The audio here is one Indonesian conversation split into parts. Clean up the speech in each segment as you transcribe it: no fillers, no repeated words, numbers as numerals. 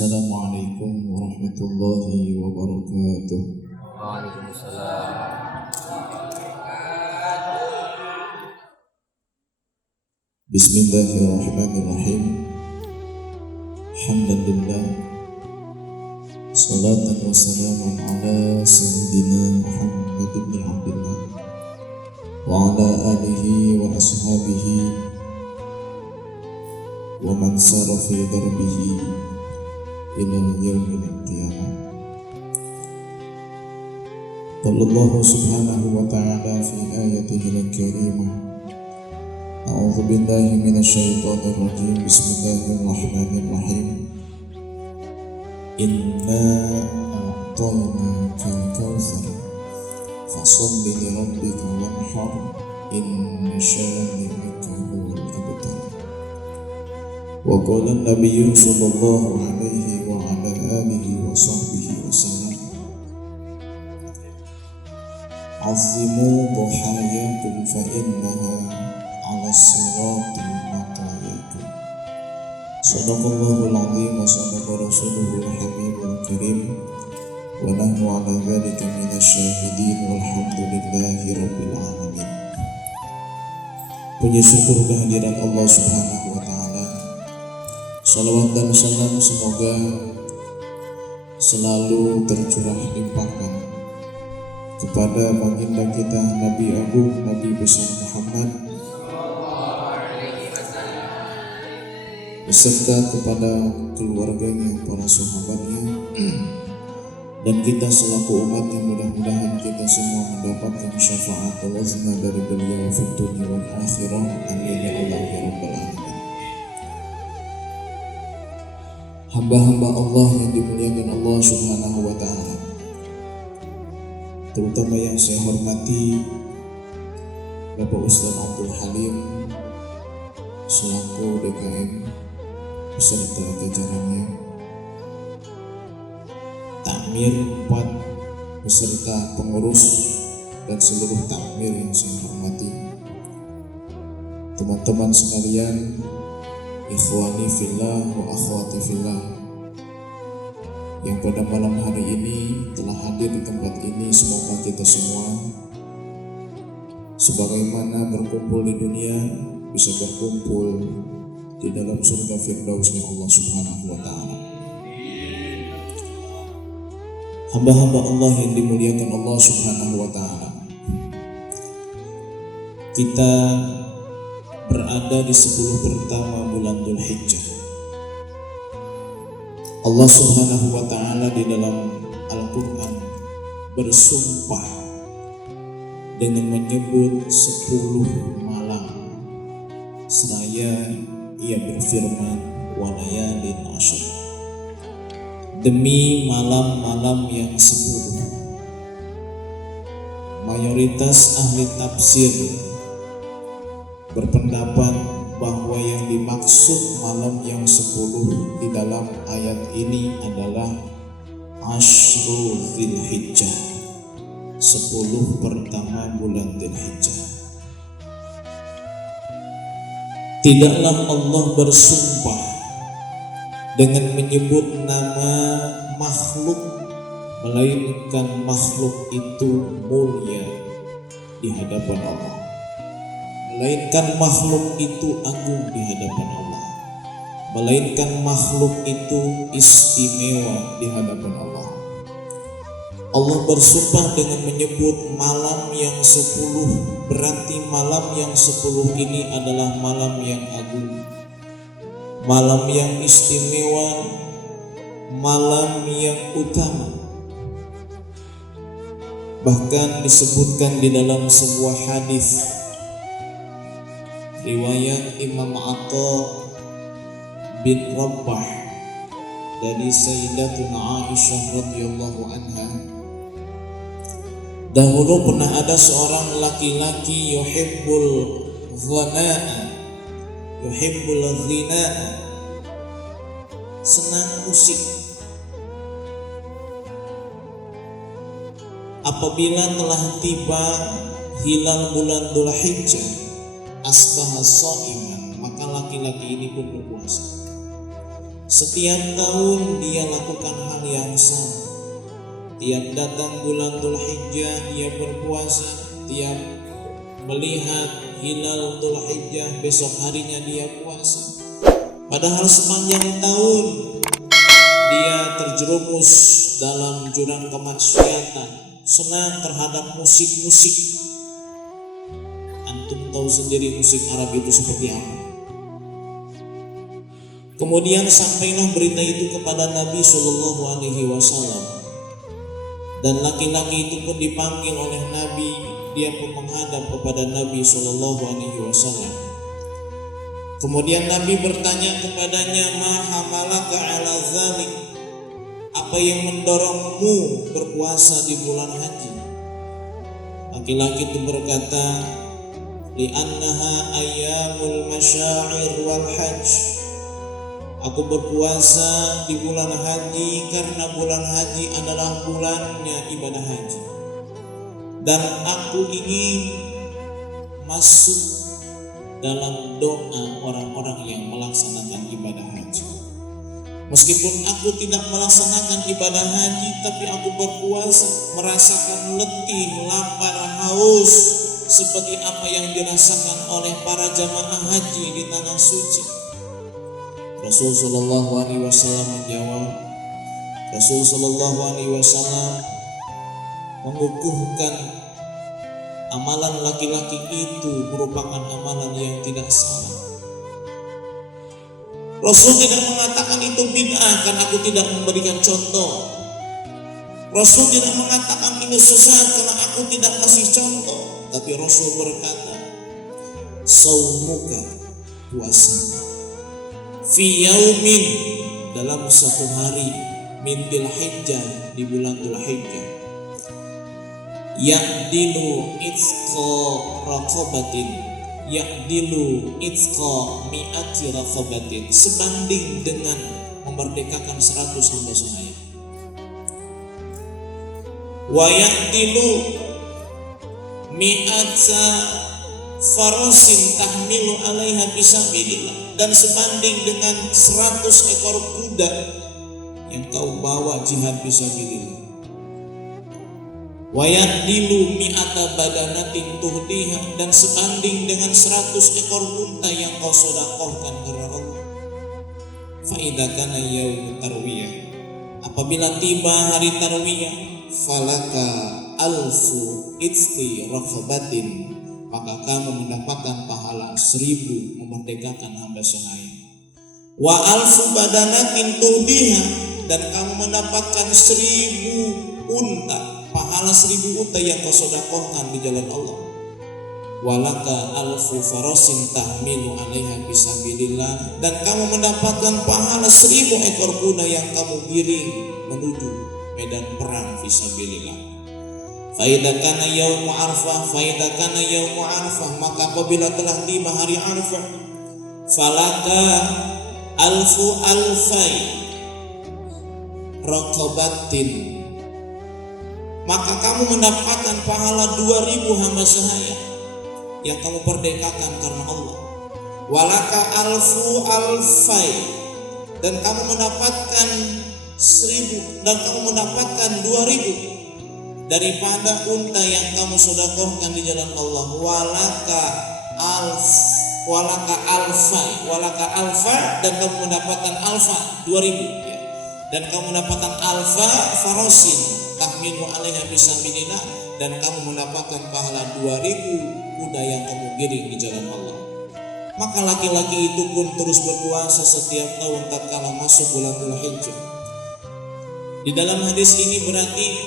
Assalamualaikum warahmatullahi wabarakatuh. Waalaikumsalam. Bismillahirrahmanirrahim. Alhamdulillah. Salatan wa salamun ala sayyidina Muhammad ibn Abdullah wa ala alihi wa ashabihi wa man sara fi darbihi ila yaumil qiyamah. Qala Allah subhanahu wa ta'ala fi ayatihi al-karimah. A'udzu billahi minasyaitonir rajim. Bismillahirrahmanirrahim. Inna a'tainaka al-kautsar fasholli li rabbika wanhar inna shani'aka huwal abtar. Wa qala an-nabiyyu sallallahu alaihi wa ala alihi wa sahbihi wasallam, azimu dhahayakum fa innaha ala sirati matayakum. Sadaqallahul azim wa sadaqa rasuluhul habibul karim wa nahnu ala dzalika minasyahidin walhamdulillahi rabbil alamin. Puji syukur kehadiran Allah subhanahu wa ta'ala. Salawat dan salam semoga selalu tercurah limpahkan kepada baginda kita Nabi Agung, Nabi besar Muhammad, beserta kepada keluarganya, para sahabatnya, dan kita selaku umatnya. Mudah-mudahan kita semua mendapatkan syafaat Allah dari beliau di dunia wal akhirah. Amin ya Allah ya rabbal alamin. Hamba-hamba Allah yang dimuliakan Allah subhanahu wa ta'ala, terutama yang saya hormati Bapak Ustaz Abdul Halim selaku DKM beserta jajarannya, takmir 4 beserta pengurus dan seluruh takmir yang saya hormati, teman-teman sekalian, ikhwani fillah wa akhwati fillah yang pada malam hari ini telah hadir di tempat ini. Semoga kita semua sebagaimana berkumpul di dunia bisa berkumpul di dalam surga firdausnya Allah subhanahu wa ta'ala. Hamba-hamba Allah yang dimuliakan Allah subhanahu wa ta'ala, kita berada di 10 pertama bulan Dzulhijjah. Allah subhanahu wa ta'ala di dalam Al-Quran bersumpah dengan menyebut 10 malam, seraya ia berfirman, wa layalin ashr, demi malam-malam yang 10. Mayoritas ahli tafsir berpendapat bahwa yang dimaksud malam yang 10 di dalam ayat ini adalah Ashrul Dzulhijjah, 10 pertama bulan Dzulhijjah. Tidaklah Allah bersumpah dengan menyebut nama makhluk, melainkan makhluk itu mulia di hadapan Allah, melainkan makhluk itu agung di hadapan Allah, melainkan makhluk itu istimewa di hadapan Allah. Allah bersumpah dengan menyebut malam yang 10, berarti malam yang 10 ini adalah malam yang agung, malam yang istimewa, malam yang utama. Bahkan disebutkan di dalam sebuah hadis riwayat Imam Atha bin Rabbah dari Sayyidatuna Aisyah radhiyallahu anha, dahulu pernah ada seorang laki-laki yuhibbul ghina, senang musik. Apabila telah tiba hilal bulan Dzulhijjah, asbaha shaiman, maka laki-laki ini pun berpuasa. Setiap tahun dia lakukan hal yang sama. Tiap datang bulan Dzulhijjah dia berpuasa, tiap melihat hilal Dzulhijjah besok harinya dia puasa. Padahal sepanjang tahun dia terjerumus dalam jurang kemaksiatan, senang terhadap musik-musik. Antum tahu sendiri musik Arab itu seperti apa. Kemudian sampailah berita itu kepada Nabi SAW. Dan laki-laki itu pun dipanggil oleh Nabi. Dia pun menghadap kepada Nabi SAW. Kemudian Nabi bertanya kepadanya, ma hamalaka ala dzalik, apa yang mendorongmu berpuasa di bulan haji? Laki-laki itu berkata, li'annaha ayyamul masyair wal hajj, aku berpuasa di bulan haji karena bulan haji adalah bulannya ibadah haji. Dan aku ingin masuk dalam doa orang-orang yang melaksanakan ibadah haji. Meskipun aku tidak melaksanakan ibadah haji, tapi aku berpuasa, merasakan letih, lapar, haus, seperti apa yang dirasakan oleh para jamaah haji di tanah suci. Rasul sallallahu alaihi wasallam menjawab, Rasul sallallahu alaihi wasallam mengukuhkan amalan laki-laki itu merupakan amalan yang tidak salah. Rasul tidak mengatakan itu bid'ah karena aku tidak memberikan contoh. Rasul tidak mengatakan ini sesat karena aku tidak kasih contoh. Tapi Rasul berkata, saumuka, puasa, fi yaumin, dalam satu hari, min Dzulhijjah, di bulan Dzulhijjah, ya'dilu itqa raqabatin, ya'dilu itqa mi'ati raqabatin, sebanding dengan memerdekakan 100 hamba sahaya. Wa ya'dilu mi'ata farasin tahmilu alaiha fisabilillah, dan sebanding dengan 100 ekor kuda yang kau bawa jihad fisabilillah. Wa ya'dilu mi'ata badanatin tuhdiha, dan sebanding dengan 100 ekor unta yang kau sedekahkan karena Allah. Fa idza kana yaum tarwiyah, apabila tiba hari tarwiyah, falaka alfu itqi raqabatin, maka kamu mendapatkan pahala 1000 memerdekakan hamba sahaya. Wa alfu badanatin tuhdiha, dan kamu mendapatkan 1000 unta, pahala 1000 unta yang kau sedekahkan di jalan Allah. Walaka alfu farasin tahmilu alaiha fisabilillah, dan kamu mendapatkan pahala 1000 ekor kuda yang kamu giring menuju medan perang fisabilillah. Faida kana yaumu arfah, faida kana yaumu arfah, maka apabila telah tiba hari Arfah, falaka alfu alfai raqabatin, maka kamu mendapatkan pahala 2000 hamba sahaya yang kamu perdekakan karena Allah. Walaka alfu alfai, dan kamu mendapatkan 1000, dan kamu mendapatkan 2000 daripada unta yang kamu sedekahkan di jalan Allah. Walaka alfa, dan kamu mendapatkan alfa 2000 ya. Dan kamu mendapatkan alfa farasin tahmilu alaiha fisabilillah, dan kamu mendapatkan pahala 2000 kuda yang kamu giring di jalan Allah. Maka laki-laki itu pun terus berpuasa setiap tahun tatkala masuk bulan Dzulhijjah. Di dalam hadis ini berarti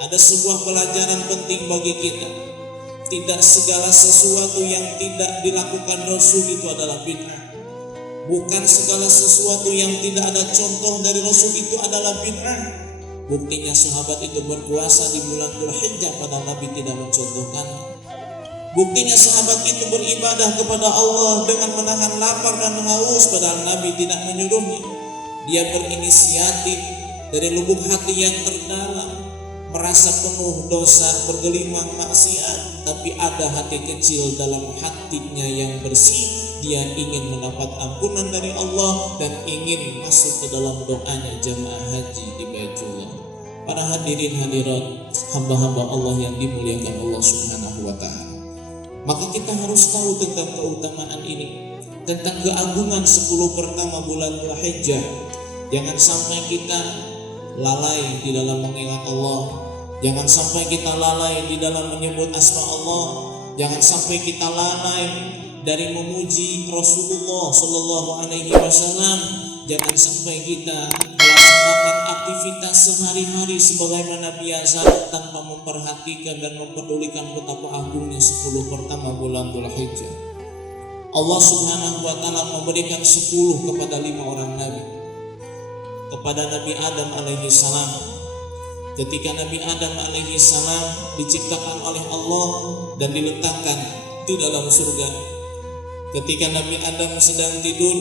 ada sebuah pelajaran penting bagi kita. Tidak segala sesuatu yang tidak dilakukan Rasul itu adalah bid'ah. Bukan segala sesuatu yang tidak ada contoh dari Rasul itu adalah bid'ah. Buktinya sahabat itu berpuasa di bulan Dzulhijjah padahal Nabi tidak mencontohkan. Buktinya sahabat itu beribadah kepada Allah dengan menahan lapar dan haus padahal Nabi tidak menyuruhnya. Dia berinisiatif dari lubuk hati yang terdalam, merasa penuh dosa, bergelimang maksiat, tapi ada hati kecil dalam hatinya yang bersih, dia ingin mendapat ampunan dari Allah dan ingin masuk ke dalam doanya jamaah haji di Baitullah. Para hadirin hadirat, hamba-hamba Allah yang dimuliakan Allah Subhanahu wa Ta'ala, maka kita harus tahu tentang keutamaan ini, tentang keagungan 10 pertama bulan Dzulhijjah. Jangan sampai kita lalai di dalam mengingat Allah, jangan sampai kita lalai di dalam menyebut asma Allah, jangan sampai kita lalai dari memuji Rasulullah Sallallahu Alaihi Wasallam, jangan sampai kita melaksanakan aktivitas sehari-hari sebagaimana biasa tanpa memperhatikan dan memperdulikan betapa agungnya 10 pertama bulan Dzulhijjah. Allah Subhanahu wa Ta'ala memberikan 10 kepada 5 orang nabi. Kepada Nabi Adam alaihi salam, ketika Nabi Adam alaihi salam diciptakan oleh Allah dan diletakkan di dalam surga. Ketika Nabi Adam sedang tidur,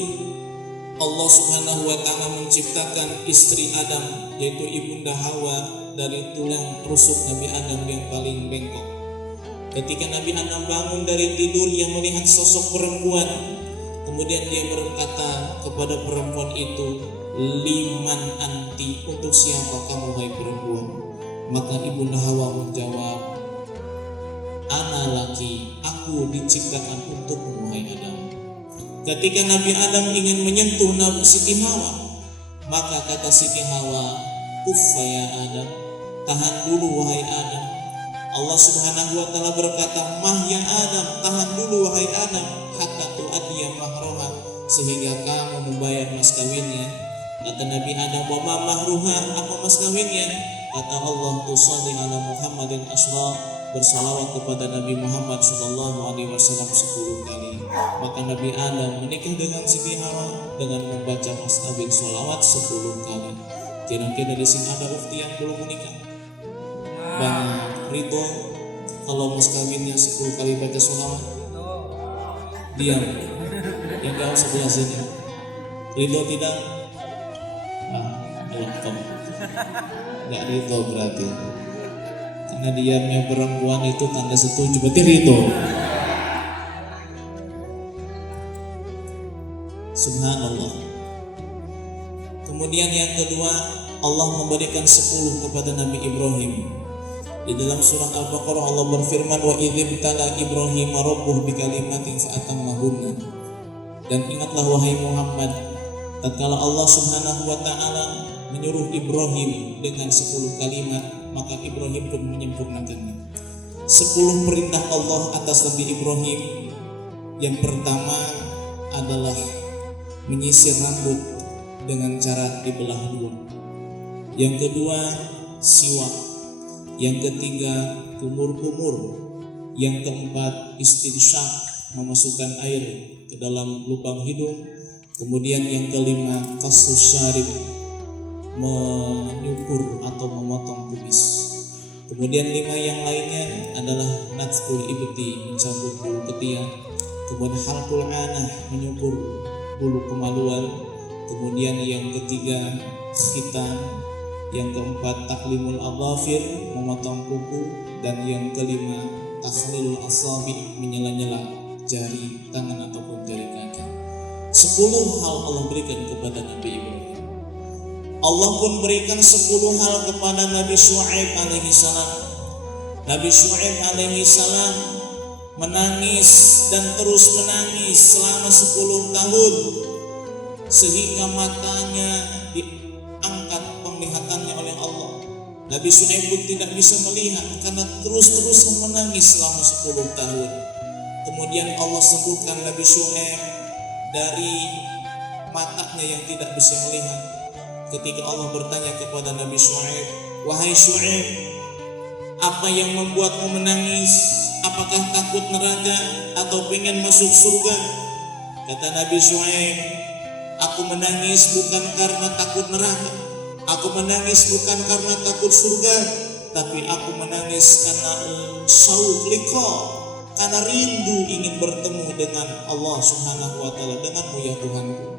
Allah Subhanahu wa Ta'ala menciptakan istri Adam, yaitu ibunda Hawa, dari tulang rusuk Nabi Adam yang paling bengkok. Ketika Nabi Adam bangun dari tidur, ia melihat sosok perempuan. Kemudian dia berkata kepada perempuan itu, "Liman anti, untuk siapa kamu hai perempuan?" Maka ibunda Hawa menjawab, "Ana laki, aku diciptakan untukmu hai Adam." Ketika Nabi Adam ingin menyentuh Nabi Siti Hawa, maka kata Siti Hawa, "Uffa ya Adam, tahan dulu wahai Adam." Allah Subhanahu wa Ta'ala berkata, "Mah ya Adam, tahan dulu wahai Adam, hatta tu'addiya mahroha, sehingga kamu membayar mas kawinnya." Kata Nabi Adam, "Wa ma mahruha, apa mas kawinnya?" Kata Allah, "Tusalli ala Muhammadin asra, bersalawat kepada Nabi Muhammad sallallahu alaihi wasallam 10 kali." Maka Nabi Adam menikah dengan Siti Hawa dengan membaca mas kawin salawat 10 kali. Kira-kira di sini ada ukti yang belum menikah? Bang Ridho, kalau mas kawinnya 10 kali baca salawat? Diam. Yang jauh sebelah sini. Ridho tidak? Gak ridho berarti, karena diamnya perempuan itu tanda setuju, berarti ridho. Subhanallah. Kemudian yang kedua, Allah memberikan 10 kepada Nabi Ibrahim. Di dalam surah Al-Baqarah Allah berfirman, "Wa idzibtala Ibrahim rabbuhu bikalimatin fa'atammahunna." Dan ingatlah wahai Muhammad, tatkala Allah Subhanahu wa Ta'ala menyuruh Ibrahim dengan 10 kalimat, maka Ibrahim pun menyempurnakannya. 10 perintah Allah atas Nabi Ibrahim. Yang pertama adalah menyisir rambut dengan cara dibelah 2. Yang kedua, siwak. Yang ketiga, kumur-kumur. Yang keempat, istinsyak, memasukkan air ke dalam lubang hidung. Kemudian yang kelima, qasus syarib, menyukur atau memotong kumis. Kemudian 5 yang lainnya adalah natful ibti, mencabut bulu ketiak. Kemudian halqul anah, menyukur bulu kemaluan. Kemudian yang ketiga, khitan. Yang keempat, taklimul adhafir, memotong kuku. Dan yang kelima, takhlilul asabi, menyela-nyela jari tangan ataupun jari kaki. 10 hal Allah berikan kepada Nabi Ibrahim. Allah pun berikan 10 hal kepada Nabi Syu'aib alaihi salam. Nabi Syu'aib alaihi salam menangis dan terus menangis selama 10 tahun, sehingga matanya diangkat penglihatannya oleh Allah. Nabi Syu'aib pun tidak bisa melihat karena terus-terusan menangis selama 10 tahun. Kemudian Allah sembuhkan Nabi Syu'aib dari matanya yang tidak bisa melihat. Ketika Allah bertanya kepada Nabi Syu'aib, "Wahai Syu'aib, apa yang membuatmu menangis? Apakah takut neraka atau pengen masuk surga?" Kata Nabi Syu'aib, "Aku menangis bukan karena takut neraka, aku menangis bukan karena takut surga, tapi aku menangis karena syauq liqa, karena rindu ingin bertemu dengan Allah Subhanahu wa Ta'ala, denganmu ya Tuhanku."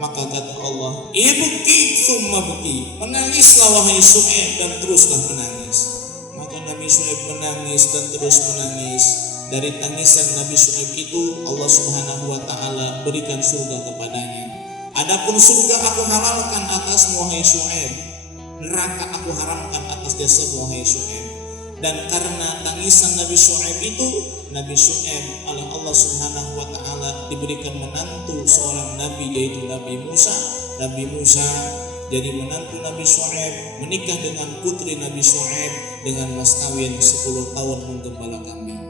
Maka kata Allah, "Ibki tsumma bki," menangislah wahai Syu'aib dan teruslah menangis. Maka maka Nabi Syuaib menangis dan terus menangis. Dari tangisan Nabi Syuaib itu Allah Subhanahu wa ta'ala berikan surga kepadanya. Adapun surga aku halalkan atasmu wahai Syuaib, neraka aku haramkan atas jasamu wahai Syuaib. Dan karena tangisan Nabi Syuaib itu, Nabi Syuaib oleh Allah Subhanahu wa ta'ala diberikan menantu seorang nabi, yaitu Nabi Musa. Nabi Musa jadi menantu Nabi Syuaib, menikah dengan putri Nabi Syuaib dengan mas kawin 10 tahun menggembala kambing.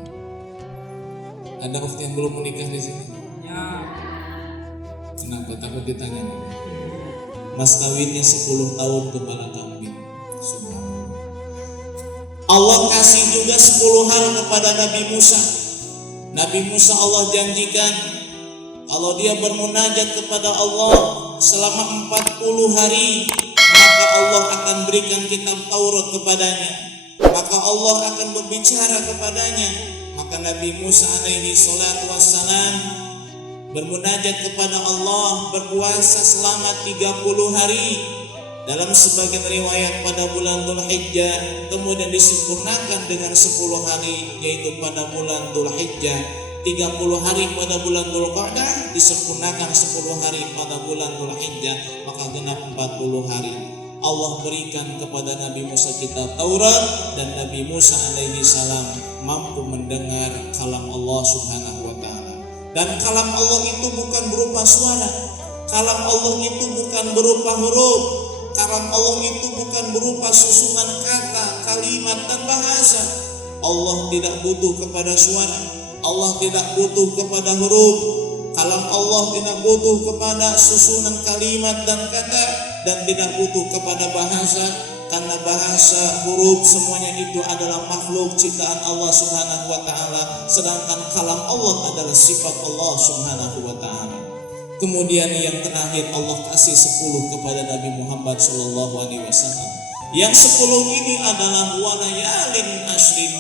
Ada waktu yang belum menikah di sini? Ya. Kenapa takut ditanya? Mas kawinnya 10 tahun gembala kambing. Allah kasih juga 10 hal kepada Nabi Musa. Nabi Musa Allah janjikan kalau dia bermunajat kepada Allah selama 40 hari, maka Allah akan berikan kitab Taurat kepadanya. Maka Allah akan berbicara kepadanya. Maka Nabi Musa alaihi salatu wassalam bermunajat kepada Allah, berpuasa selama 30 hari. Dalam sebagian riwayat pada bulan Dzulhijjah, kemudian disempurnakan dengan 10 hari, yaitu pada bulan Dzulhijjah. 30 hari pada bulan Dzulqa'dah, disempurnakan 10 hari pada bulan Dzulhijjah, maka genap 40 hari. Allah berikan kepada Nabi Musa kitab Taurat, dan Nabi Musa alaihi salam mampu mendengar kalam Allah Subhanahu wa ta'ala. Dan kalam Allah itu bukan berupa suara, kalam Allah itu bukan berupa huruf, kalam Allah itu bukan berupa susunan kata, kalimat dan bahasa. Allah tidak butuh kepada suara, Allah tidak butuh kepada huruf, kalam Allah tidak butuh kepada susunan kalimat dan kata, dan tidak butuh kepada bahasa, karena bahasa, huruf, semuanya itu adalah makhluk ciptaan Allah Subhanahu wa ta'ala, sedangkan kalam Allah adalah sifat Allah Subhanahu wa ta'ala. Kemudian yang terakhir Allah kasih 10 kepada Nabi Muhammad sallallahu alaihi wasallam. Yang 10 ini adalah walayalin ashrin,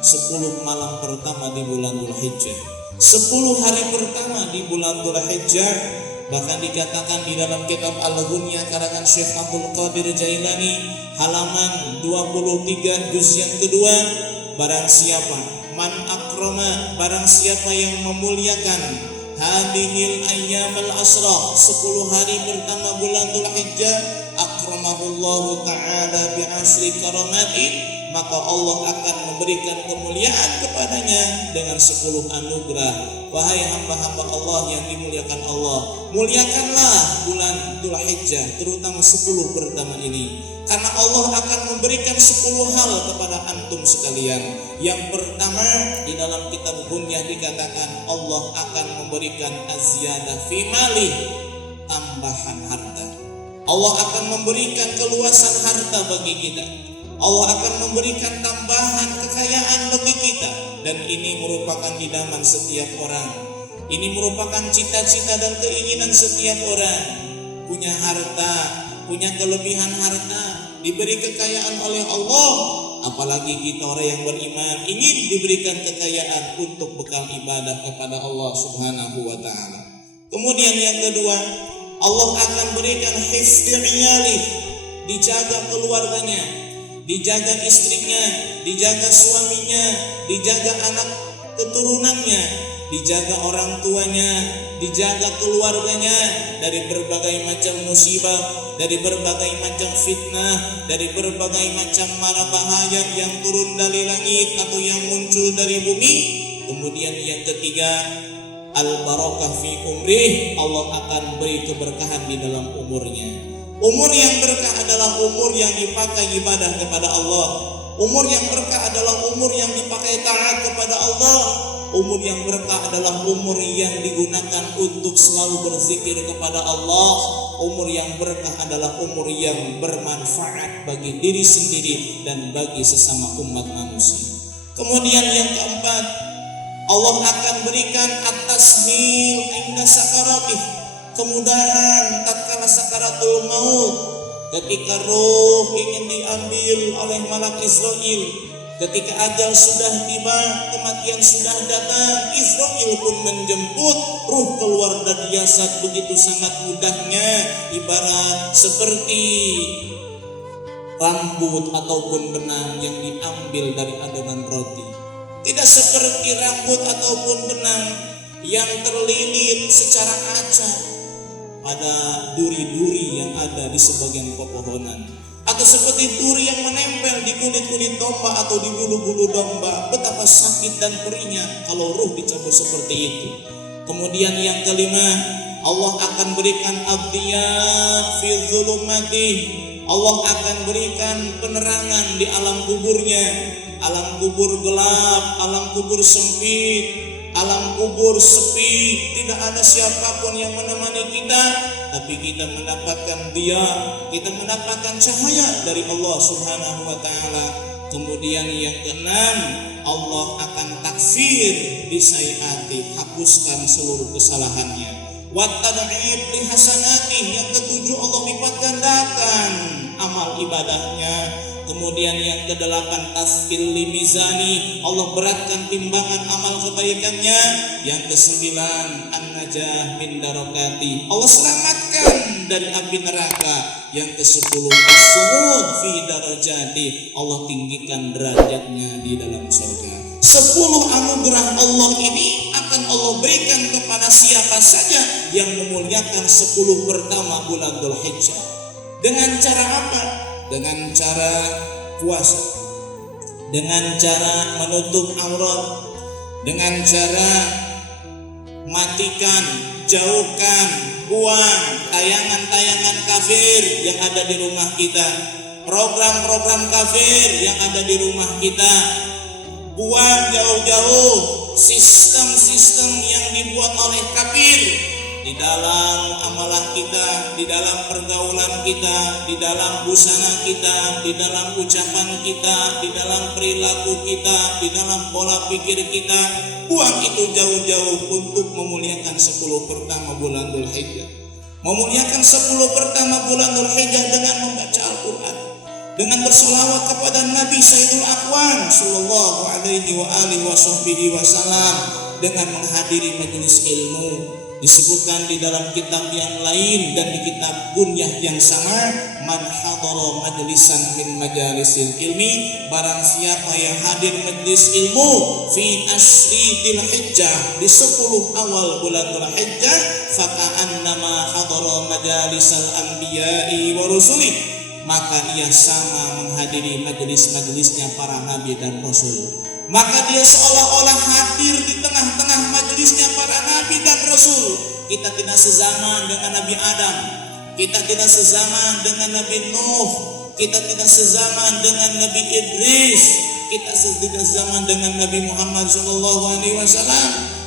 10 malam pertama di bulan Dzulhijjah, 10 hari pertama di bulan Dzulhijjah. Bahkan dikatakan di dalam kitab Al-Ghunyah karangan Syekh Abdul Qadir Jailani, halaman 23 juz yang kedua, barang siapa man akrama, barang siapa yang memuliakan hadhil ayyamal asra, 10 hari pertama bulan Dzulhijjah, akramahullahu ta'ala bi asri karamatin, maka Allah akan memberikan kemuliaan kepadanya dengan 10 anugerah. Wahai hamba-hamba Allah yang dimuliakan Allah, muliakanlah bulan Dzulhijjah, terutama 10 pertama ini, karena Allah akan memberikan 10 hal kepada antum sekalian. Yang pertama, di dalam kitab Ghunyah dikatakan Allah akan memberikan azyadah fi mali, tambahan harta. Allah akan memberikan keluasan harta bagi kita. Allah akan memberikan tambahan kekayaan bagi kita, dan ini merupakan idaman setiap orang. Ini merupakan cita-cita dan keinginan setiap orang. Punya harta, punya kelebihan harta, diberi kekayaan oleh Allah. Apalagi kita orang yang beriman ingin diberikan kekayaan untuk bekal ibadah kepada Allah Subhanahu wa ta'ala. Kemudian yang kedua, Allah akan berikan hifdzi iyali, dijaga keluarganya, dijaga istrinya, dijaga suaminya, dijaga anak keturunannya, dijaga orang tuanya, dijaga keluarganya dari berbagai macam musibah, dari berbagai macam fitnah, dari berbagai macam mara bahaya yang turun dari langit atau yang muncul dari bumi. Kemudian yang ketiga, al-barakah fi umrih, Allah akan beri keberkahan di dalam umurnya. Umur yang berkah adalah umur yang dipakai ibadah kepada Allah. Umur yang berkah adalah umur yang dipakai taat kepada Allah. Umur yang berkah adalah umur yang digunakan untuk selalu berzikir kepada Allah. Umur yang berkah adalah umur yang bermanfaat bagi diri sendiri dan bagi sesama umat manusia. Kemudian yang keempat, Allah akan berikan at-tashil inda sakaratih, kemudahan tatkala sakaratul maut, ketika roh ingin diambil oleh malak Israel, ketika ajal sudah tiba, kematian sudah datang, Israel pun menjemput ruh keluar dari jasad begitu sangat mudahnya, ibarat seperti rambut ataupun benang yang diambil dari adonan roti. Tidak seperti rambut ataupun benang yang terlilit secara acak pada duri-duri yang ada di sebagian pepohonan, atau seperti duri yang menempel di kulit-kulit domba atau di bulu-bulu domba. Betapa sakit dan perihnya kalau ruh dicabut seperti itu. Kemudian yang kelima, Allah akan berikan adiyat fi zulumati. Allah akan berikan penerangan di alam kuburnya. Alam kubur gelap, alam kubur sempit, alam kubur sepi, tidak ada siapapun yang menemani kita, tapi kita mendapatkan dia, kita mendapatkan cahaya dari Allah Subhanahu wa taala. Kemudian yang keenam, Allah akan takfir bisaiati, hapuskan seluruh kesalahannya. Wa tad'ib li hasanati, yang ketujuh Allah lipat gandakan amal ibadahnya. Kemudian yang kedelapan, tasfil li mizani, Allah beratkan timbangan amal kebaikannya. Yang kesembilan, an-najah min darokati, Allah selamatkan dari api neraka. Yang kesepuluh, as-su'ud fi darajati, Allah tinggikan derajatnya di dalam surga. 10 anugerah Allah ini akan Allah berikan kepada siapa saja yang memuliakan 10 pertama bulan Dzulhijjah. Dengan cara apa? Dengan cara puasa, dengan cara menutup aurat, dengan cara matikan, jauhkan, buang tayangan-tayangan kafir yang ada di rumah kita, program-program kafir yang ada di rumah kita. Buang jauh-jauh sistem-sistem yang dibuat oleh kafir di dalam amalan kita, di dalam pergaulan kita, di dalam busana kita, di dalam ucapan kita, di dalam perilaku kita, di dalam pola pikir kita. Buang itu jauh-jauh untuk memuliakan 10 pertama bulan Dzulhijjah. Memuliakan 10 pertama bulan Dzulhijjah dengan membaca Al-Quran, dengan bersolawat kepada Nabi Sayyidul Aqwan sallallahu alaihi wa alihi wasallam, dengan menghadiri majelis ilmu. Disebutkan di dalam kitab yang lain dan di kitab Bunyah yang sama, man hadara majlisan min majalisil ilmi, barang siapa yang hadir majlis ilmu fi asyri Dzulhijjah, di 10 awal bulan Dzulhijjah, faka'annama hadara majalisal anbiya'i wa rusuli, maka ia sama menghadiri majlis-majlisnya para nabi dan rasul. Maka dia seolah-olah hadir di tengah-tengah majelisnya para nabi dan rasul. Kita tidak sezaman dengan Nabi Adam, kita tidak sezaman dengan Nabi Nuh, kita tidak sezaman dengan Nabi Idris, kita tidak sezaman dengan Nabi Muhammad SAW.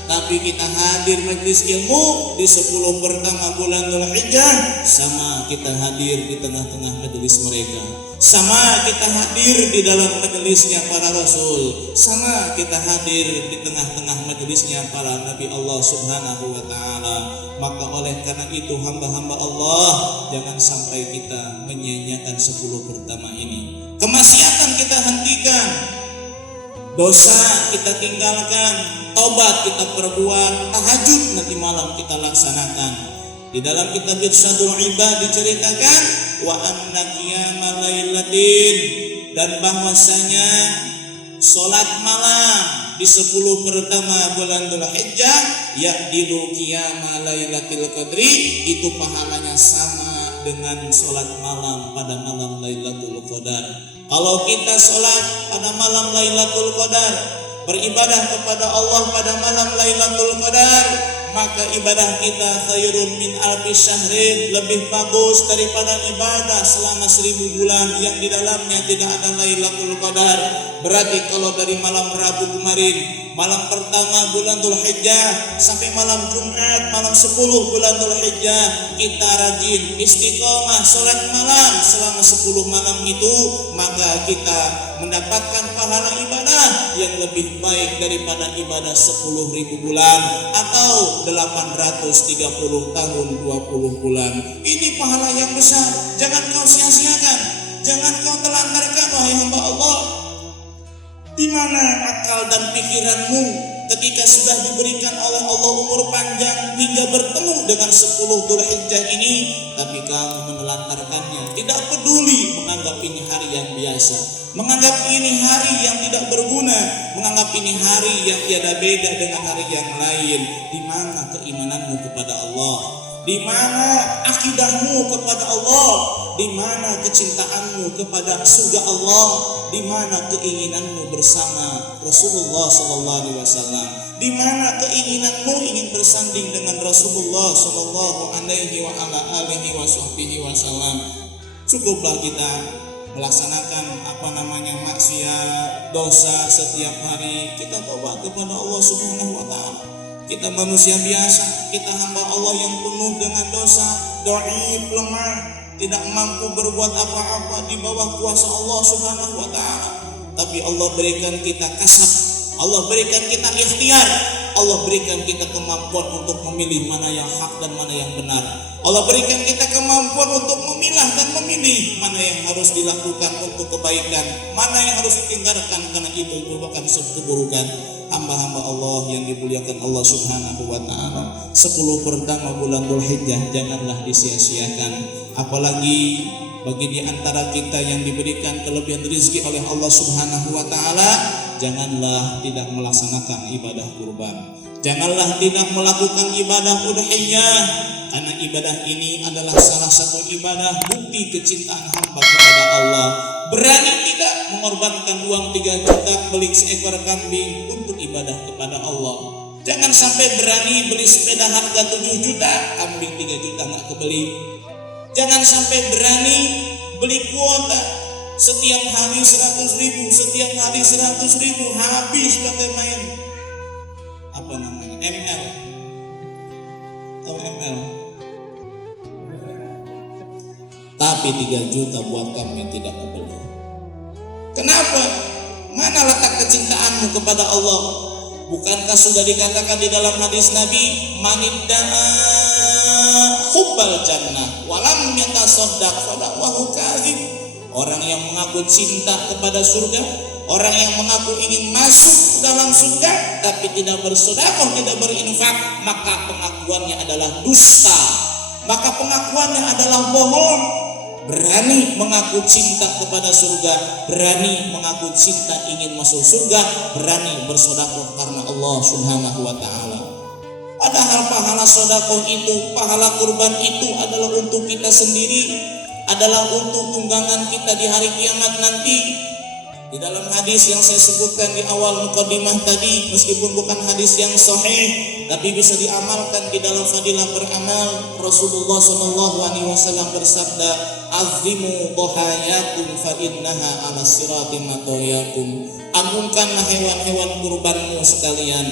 Tapi kita hadir majlis ilmu di 10 pertama bulan Dzulhijjah, sama kita hadir di tengah-tengah majelis mereka, sama kita hadir di dalam majelisnya para rasul, sama kita hadir di tengah-tengah majelisnya para nabi Allah Subhanahu wa taala. Maka oleh karena itu hamba-hamba Allah, jangan sampai kita menyia-nyiakan 10 pertama ini. Kemaksiatan kita hentikan, dosa kita tinggalkan, taubat kita perbuat, tahajud nanti malam kita laksanakan. Di dalam kitab Irsyadul Ibad diceritakan wa anna qiyamal lailatin, dan bahwasanya salat malam di 10 pertama bulan Dzulhijjah ya'dilu qiyamal lailatul qadri, itu pahalanya sama dengan salat malam pada malam Lailatul Qadar. Kalau kita salat pada malam Lailatul Qadar, beribadah kepada Allah pada malam Lailatul Qadar, maka ibadah kita khairun min alfi syahrin, lebih bagus daripada ibadah selama 1000 bulan yang di dalamnya tidak ada Lailatul Qadar. Berarti kalau dari malam Rabu kemarin, malam pertama bulan Dzulhijjah sampai malam Jumat, malam 10 bulan Dzulhijjah, kita rajin istiqomah salat malam selama 10 malam itu, maka kita mendapatkan pahala ibadah yang lebih baik daripada ibadah 10.000 bulan atau 830 tahun 20 bulan. Ini pahala yang besar, jangan kau sia-siakan, jangan kau telantarkan wahai hamba Allah. Di mana akal dan pikiranmu? ketika sudah diberikan oleh Allah umur panjang hingga bertemu dengan 10 Dzulhijjah ini, tapi kamu menelantarkannya, tidak peduli, menganggap ini hari yang biasa, menganggap ini hari yang tidak berguna, menganggap ini hari yang tiada beda dengan hari yang lain. Di mana keimananmu kepada Allah? Di mana akidahmu kepada Allah? Di mana kecintaanmu kepada surga Allah? Di mana keinginanmu bersama Rasulullah sallallahu alaihi wasallam? Di mana keinginanmu ingin bersanding dengan Rasulullah sallallahu alaihi wasallam? Cukuplah kita melaksanakan maksiat, dosa setiap hari. Kita tobat kepada Allah Subhanahu wa taala. Kita manusia biasa, kita hamba Allah yang penuh dengan dosa, dhaif, lemah, tidak mampu berbuat apa-apa di bawah kuasa Allah Subhanahu wa taala. Tapi Allah berikan kita kasab, Allah berikan kita ikhtiar, Allah berikan kita kemampuan untuk memilih mana yang hak dan mana yang benar. Allah berikan kita kemampuan untuk memilah dan memilih mana yang harus dilakukan untuk kebaikan, mana yang harus ditinggalkan karena itu merupakan suatu keburukan. Hamba-hamba Allah yang dimuliakan Allah Subhanahu wa taala, 10 pertama bulan Dzulhijjah janganlah disia-siakan. Apalagi bagi di antara kita yang diberikan kelebihan rezeki oleh Allah Subhanahu wa taala, janganlah tidak melaksanakan ibadah kurban. Janganlah tidak melakukan ibadah udhiyah, karena ibadah ini adalah salah satu ibadah bukti kecintaan hamba kepada Allah. Berani tidak mengorbankan uang 3 juta beli seekor kambing untuk ibadah kepada Allah. Jangan sampai berani beli sepeda harga 7 juta, kambing 3 juta nggak kebeli. Jangan sampai berani beli kuota setiap hari 100.000, setiap hari 100.000, habis pakai main ML atau ML. Tapi 3 juta buat kami tidak kebeli. Kenapa? Mana letak kecintaanmu kepada Allah? Bukankah sudah dikatakan di dalam hadis Nabi, manidda'a hubbal jannah walam yatasaddaq fadawahu kadzib. Orang yang mengaku cinta kepada surga, orang yang mengaku ingin masuk dalam surga tapi tidak bersedekah, tidak berinfak, maka pengakuannya adalah dusta, maka pengakuannya adalah bohong. Berani mengaku cinta kepada surga, berani mengaku cinta ingin masuk surga, berani bersedekah karena Allah Subhanahu wa taala. Padahal pahala sedekah itu, pahala kurban itu adalah untuk kita sendiri, adalah untuk tunggangan kita di hari kiamat nanti. Di dalam hadis yang saya sebutkan di awal mukadimah tadi, meskipun bukan hadis yang sahih, tapi bisa diamalkan di dalam fadilah beramal. Rasulullah SAW bersabda, "Azimu dhahayakum fa innaha ala sirati matoyakum." Agungkanlah hewan-hewan kurbanmu sekalian,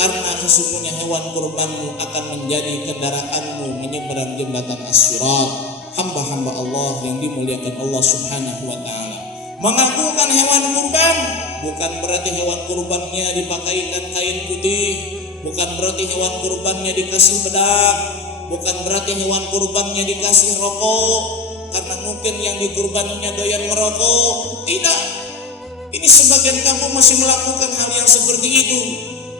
karena sesungguhnya hewan kurbanmu akan menjadi kendaraanmu menyeberang jembatan as-sirat. Hamba-hamba Allah yang dimuliakan Allah Subhanahu wa taala, mengagungkan hewan kurban bukan berarti hewan kurbannya dipakaikan kain putih, bukan berarti hewan kurbannya dikasih bedak, bukan berarti hewan kurbannya dikasih rokok karena mungkin yang dikurbannya doyan merokok. Tidak. Ini sebagian kamu masih melakukan hal yang seperti itu.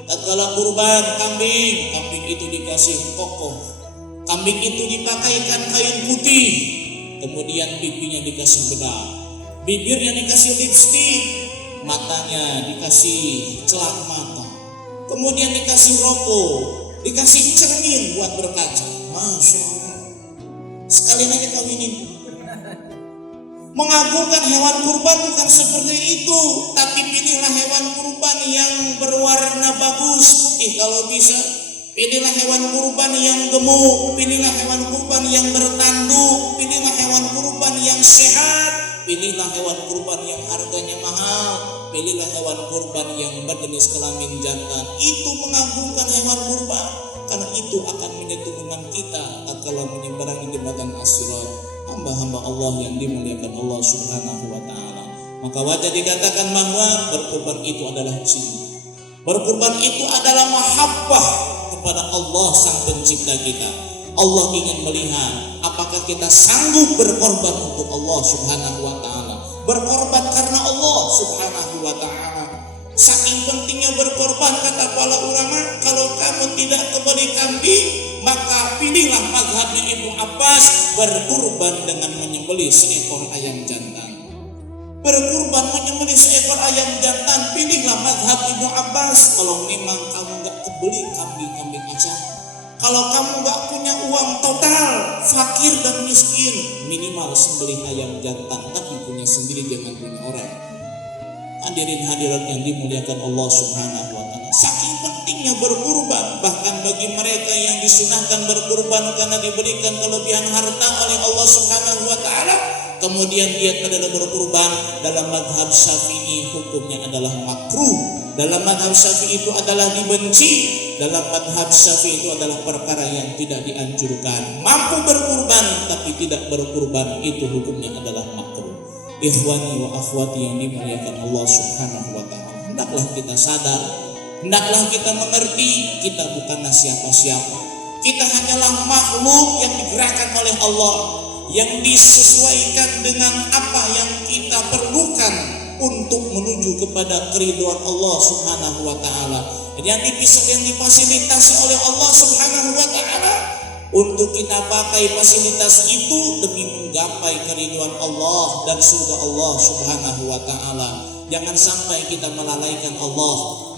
Tatkala kurban kambing, kambing itu dikasih kokoh, kambing itu dipakaikan kain putih, kemudian pipinya dikasih bedak, bibirnya dikasih lipstik, matanya dikasih celak mata, kemudian dikasih rokok, dikasih cermin buat berkaca. Masya Allah, sekalian aja kawinin. Mengagungkan hewan kurban bukan seperti itu, tapi pilihlah hewan kurban yang berwarna bagus, putih kalau bisa. Pilihlah hewan kurban yang gemuk, pilihlah hewan kurban yang bertanduk, pilihlah hewan kurban yang sehat, pilihlah hewan kurban yang harganya mahal, pilihlah hewan kurban yang berjenis kelamin jantan. Itu mengagungkan hewan kurban, karena itu akan menyentuh iman kita kalau menyeberangi jembatan as-sirat. Hamba-hamba Allah yang dimuliakan Allah Subhanahu wa taala. Maka wajib dikatakan bahwa berkurban itu adalah cinta. Berkurban itu adalah mahabbah kepada Allah sang pencipta kita. Allah ingin melihat apakah kita sanggup berkorban untuk Allah Subhanahu wa taala. Berkorban karena Allah Subhanahu wa taala. Saking pentingnya berkorban, kata para ulama, kalau kamu tidak kembali kambing, maka pilihlah mazhabnya Ibnu Abbas, berkurban dengan menyembelih seekor ayam jantan. Berkurban menyembelih seekor ayam jantan, pilihlah mazhab Ibnu Abbas. Kalau memang kamu gak kebeli kambing-kambing aja, kalau kamu gak punya uang total, fakir dan miskin, minimal sembelih ayam jantan, tapi punya sendiri, jangan punya orang. Hadirin hadirat yang dimuliakan Allah Subhanahu wa taala. Saking pentingnya berkurban, bahkan bagi mereka yang disunahkan berkurban karena diberikan kelebihan harta oleh Allah Subhanahu wa taala, kemudian dia tidak berkurban, dalam mazhab Syafi'i hukumnya adalah makruh. Dalam mazhab Syafi'i itu adalah dibenci. Dalam mazhab Syafi'i itu adalah perkara yang tidak dianjurkan. Mampu berkurban tapi tidak berkurban, itu hukumnya adalah makruh. Ikhwani wa akhwati yang dimuliakan Allah Subhanahu wa taala, hendaklah kita sadar, hendaklah kita mengerti, kita bukanlah siapa-siapa. Kita hanyalah makhluk yang digerakkan oleh Allah, yang disesuaikan dengan apa yang kita perlukan untuk menuju kepada keridhaan Allah Subhanahu wa taala, yang difasilitasi oleh Allah Subhanahu wa taala. Untuk kita pakai fasilitas itu demi menggapai keridhaan Allah dan surga Allah Subhanahu wa taala. Jangan sampai kita melalaikan Allah,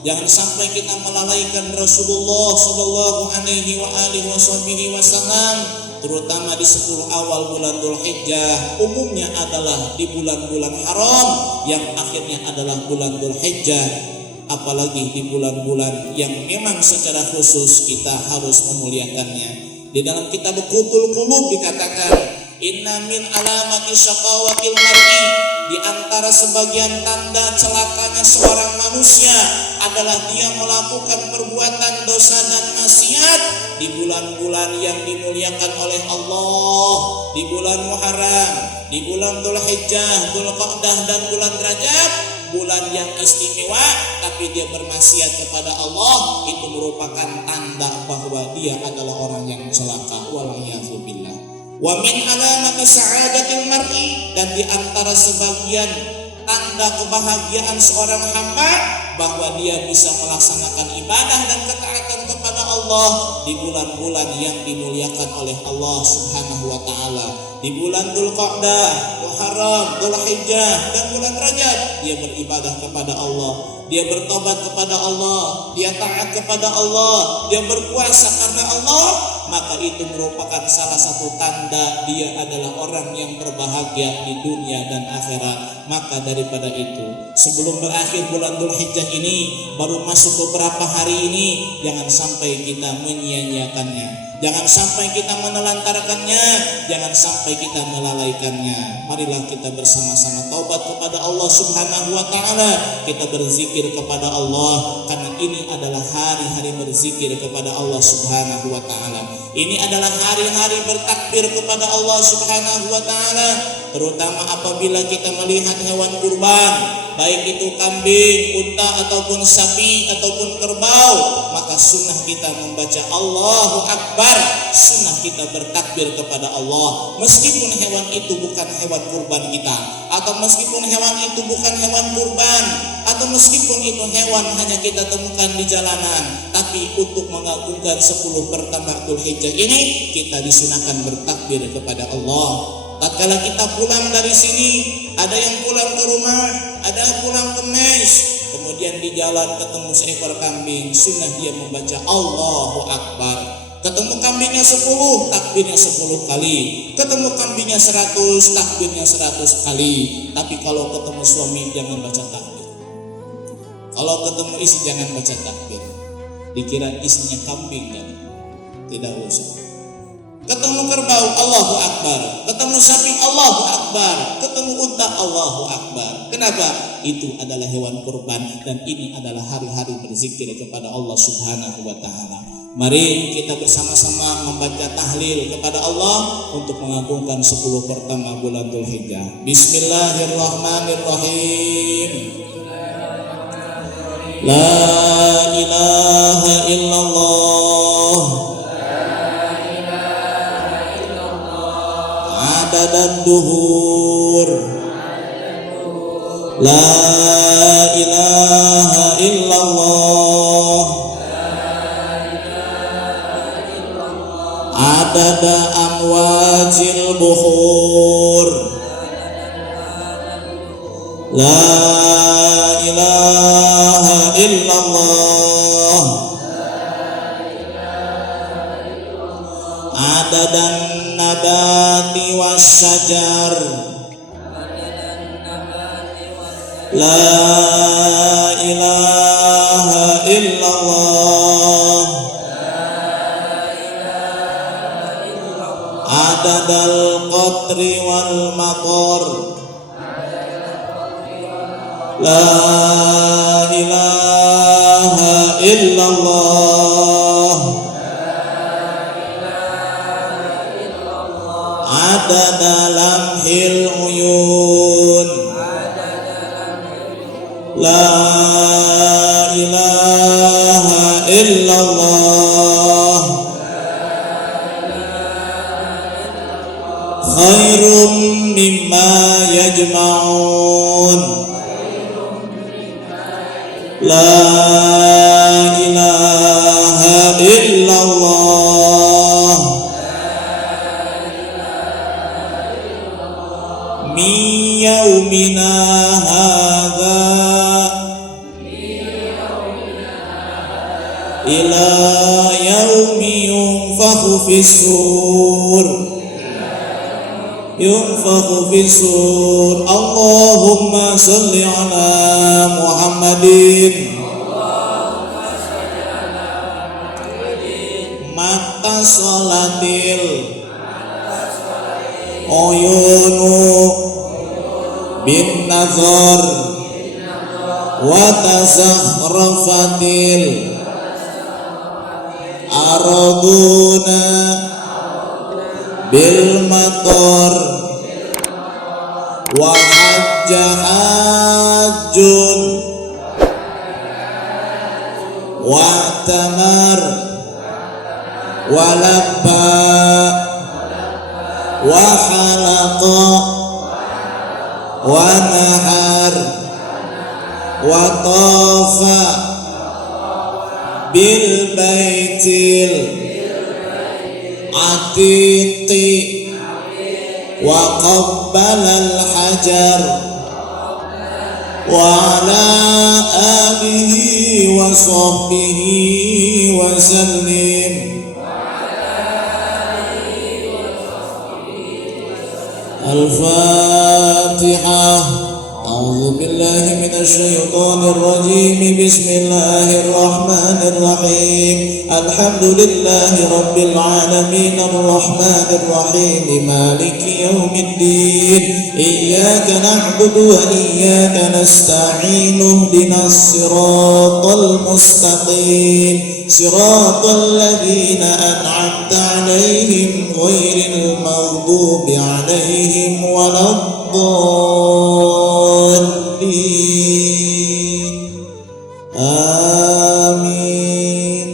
jangan sampai kita melalaikan Rasulullah sallallahu alaihi wa alihi wasallam, terutama di 10 awal bulan Dzulhijjah. Umumnya adalah di bulan-bulan haram yang akhirnya adalah bulan Dzulhijjah, apalagi di bulan-bulan yang memang secara khusus kita harus memuliakannya. Di dalam kitab Qutul Qulub dikatakan, inna min alamati syaqawatil mar'i, di antara sebagian tanda celakanya seorang manusia adalah dia melakukan perbuatan dosa dan maksiat di bulan-bulan yang dimuliakan oleh Allah, di bulan Muharram, di bulan Dzulhijjah, Dzulqa'dah dan bulan Rajab, bulan yang istimewa, tapi dia bermaksiat kepada Allah. Itu merupakan tanda bahwa dia adalah orang yang celaka. Waliyadzubillah. Wa min alamati sa'adatil mar'i, dan di antara sebagian tanda kebahagiaan seorang hamba bahwa dia bisa melaksanakan ibadah dan ketaatan kepada Allah di bulan-bulan yang dimuliakan oleh Allah Subhanahu wa taala. Di bulan Dzulqa'dah, Muharram, Dzulhijjah dan bulan Rajab dia beribadah kepada Allah, dia bertobat kepada Allah, dia taat kepada Allah, dia berpuasa karena Allah, maka itu merupakan salah satu tanda dia adalah orang yang berbahagia di dunia dan akhirat. Maka daripada itu, sebelum berakhir bulan Dzulhijjah ini, baru masuk beberapa hari ini, jangan sampai kita menyia-nyiakannya, jangan sampai kita menelantarkannya, jangan sampai kita melalaikannya. Marilah kita bersama-sama taubat kepada Allah Subhanahu wa taala, kita berzikir kepada Allah, karena ini adalah hari-hari berzikir kepada Allah Subhanahu wa taala. Ini adalah hari-hari bertakbir kepada Allah Subhanahu wa taala, terutama apabila kita melihat hewan kurban, baik itu kambing, unta ataupun sapi ataupun kerbau, maka sunnah kita membaca Allahu Akbar, sunnah kita bertakbir kepada Allah. Meskipun hewan itu bukan hewan kurban kita, atau meskipun hewan itu bukan hewan kurban, atau meskipun itu hewan hanya kita temukan di jalanan, tapi untuk mengagungkan 10 pertama Dzulhijjah ini kita disunahkan bertakbir kepada Allah. Tatkala kita pulang dari sini, ada yang pulang ke rumah, ada yang pulang ke mes, kemudian di jalan ketemu seekor kambing, sunnah dia membaca Allahu Akbar. Ketemu kambingnya 10, takbirnya 10 kali. Ketemu kambingnya 100, takbirnya 100 kali. Tapi kalau ketemu suami jangan baca takbir. Kalau ketemu istri jangan baca takbir. Dikira isinya kambing kan? Tidak usah. Ketemu kerbau Allahu Akbar, ketemu sapi Allahu Akbar, ketemu unta Allahu Akbar. Kenapa? Itu adalah hewan kurban, dan ini adalah hari-hari berzikir kepada Allah Subhanahu wa taala. Mari kita bersama-sama membaca tahlil kepada Allah untuk mengagungkan 10 pertama bulan Dzulhijjah. Bismillahirrahmanirrahim. La ilaha illallah adad duhur, La ilaha illallah adada amwajil buhur. La ilaha illallah adadan nabati wasyajar. La ilaha illallah adadal qatri wal matar. La ilaha illallah adada lamhil uyun. La ilaha illallah khairum mimma yajma'un. La ilaha illallah min yaumina hadza ila yaumi yunfakhu fis-sur. Yunfakhu fis-sur. Allahumma shalli ala Muhammadin. Mata salatil uyunu bin nazar wa tazakhrafatil araduna bil matar wa hajja hajjun wa tamar wa labba wa halaqa wa nahar wa tafa bil baitil atiqi wa qabbala al hajar wa ala alihi wa sahbihi wa sallim. Al-Fatihah. أعوذ بالله من الشيطان الرجيم. بسم الله الرحمن الرحيم. الحمد لله رب العالمين الرحمن الرحيم مالك يوم الدين. إياك نعبد وإياك نستعين. اهدنا الصراط المستقيم صراط الذين أنعمت عليهم غير المغضوب عليهم ولا الضالين. Amin.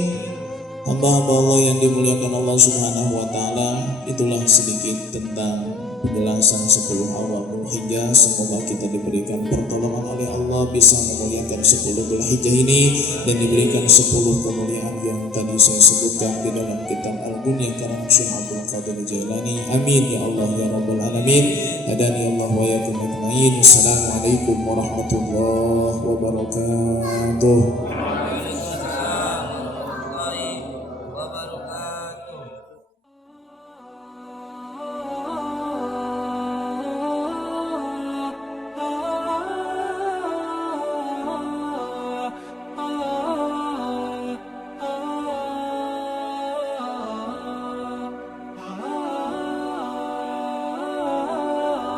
Hamba-hamba Allah yang dimuliakan Allah Subhanahu wa taala, itulah sedikit tentang penjelasan 10 awal Dzulhijjah. Semoga kita diberikan pertolongan oleh Allah bisa memuliakan 10 Dzulhijjah ini dan diberikan 10 kemuliaan yang tadi saya sebutkan di dalam kitab Al-Bunya karang Syekh Abdul Qadir Jailani. Amin ya Allah ya Rabbal Alamin. Hadani Allah wa yakum ajmain. Assalamualaikum warahmatullahi wabarakatuh.